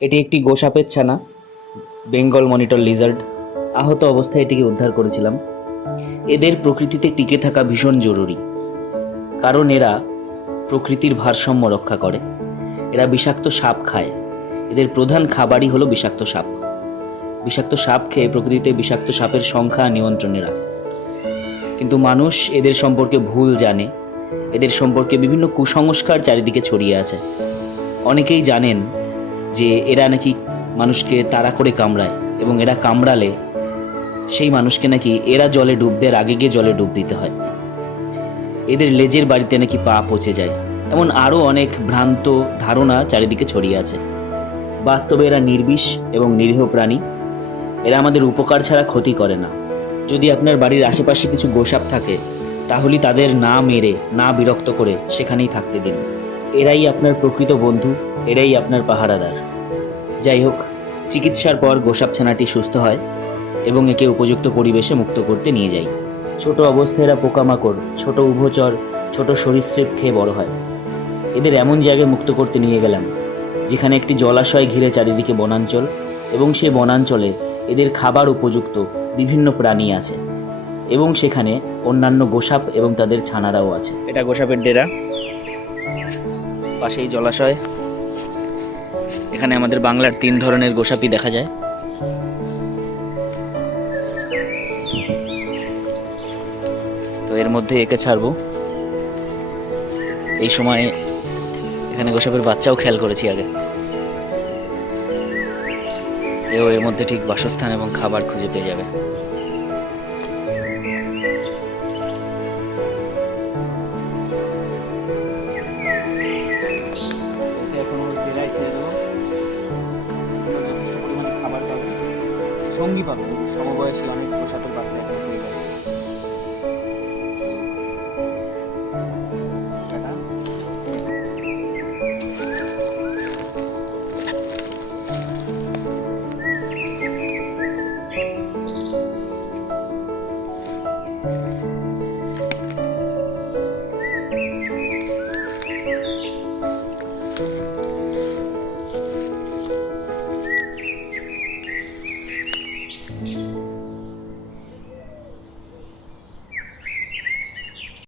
এটি একটি গোসাপের ছানা, বেঙ্গল মনিটর লিজার্ড। আহত অবস্থায় এটিকে উদ্ধার করেছিলাম। এদের প্রকৃতিতে টিকে থাকা ভীষণ জরুরি, কারণ এরা প্রকৃতির ভারসাম্য রক্ষা করে। এরা বিষাক্ত সাপ খায়। এদের প্রধান খাবারই হলো বিষাক্ত সাপ। বিষাক্ত সাপ খেয়ে প্রকৃতিতে বিষাক্ত সাপের সংখ্যা নিয়ন্ত্রণে রাখে। কিন্তু মানুষ এদের সম্পর্কে ভুল জানে। এদের সম্পর্কে বিভিন্ন কুসংস্কার চারিদিকে ছড়িয়ে আছে। অনেকেই জানেন যে এরা নাকি মানুষকে তাড়া করে কামড়ায় এবং এরা কামড়ালে সেই মানুষকে নাকি এরা জলে ডুব দেওয়ার আগে গিয়ে জলে ডুব দিতে হয়। এদের লেজের বাড়িতে নাকি পা পচে যায়। এমন আরও অনেক ভ্রান্ত ধারণা চারিদিকে ছড়িয়ে আছে। বাস্তবে এরা নির্বিষ এবং নিরীহ প্রাণী। এরা আমাদের উপকার ছাড়া ক্ষতি করে না। যদি আপনার বাড়ির আশেপাশে কিছু গোসাপ থাকে, তাহলে তাদের না মেরে, না বিরক্ত করে সেখানেই থাকতে দিন। এরাই আপনার প্রকৃত বন্ধু, এরাই আপনার পাহারাদার। যাই হোক, চিকিৎসার পর গোসাপ ছানাটি সুস্থ হয় এবং একে উপযুক্ত পরিবেশে মুক্ত করতে নিয়ে যাই ছোট অবস্থায় এরা পোকামাকড়, ছোট উভচর, ছোট সরীসৃপ খেয়ে বড় হয়। এদের এমন জায়গায় মুক্ত করতে নিয়ে গেলাম, যেখানে একটি জলাশয় ঘিরে চারিদিকে বনাঞ্চল এবং সেই বনাঞ্চলে এদের খাবার উপযুক্ত বিভিন্ন প্রাণী আছে এবং সেখানে অন্যান্য গোসাপ এবং তাদের ছানারাও আছে। এটা গোসাপের ডেরা। পাশেই জলাশয়। এখানে আমাদের বাংলার তিন ধরনের গোসাপি দেখা যায়। তো এর মধ্যে একে ছাড়বো। এই সময় এখানে গোসাপের বাচ্চাও খেয়াল করেছি আগে। এও এর মধ্যে ঠিক বাসস্থান এবং খাবার খুঁজে পেয়ে যাবে। সঙ্গী পাবে সমবয়সী অনেক পোশাকের বাচ্চা এখানে পেয়ে যাবে। thank you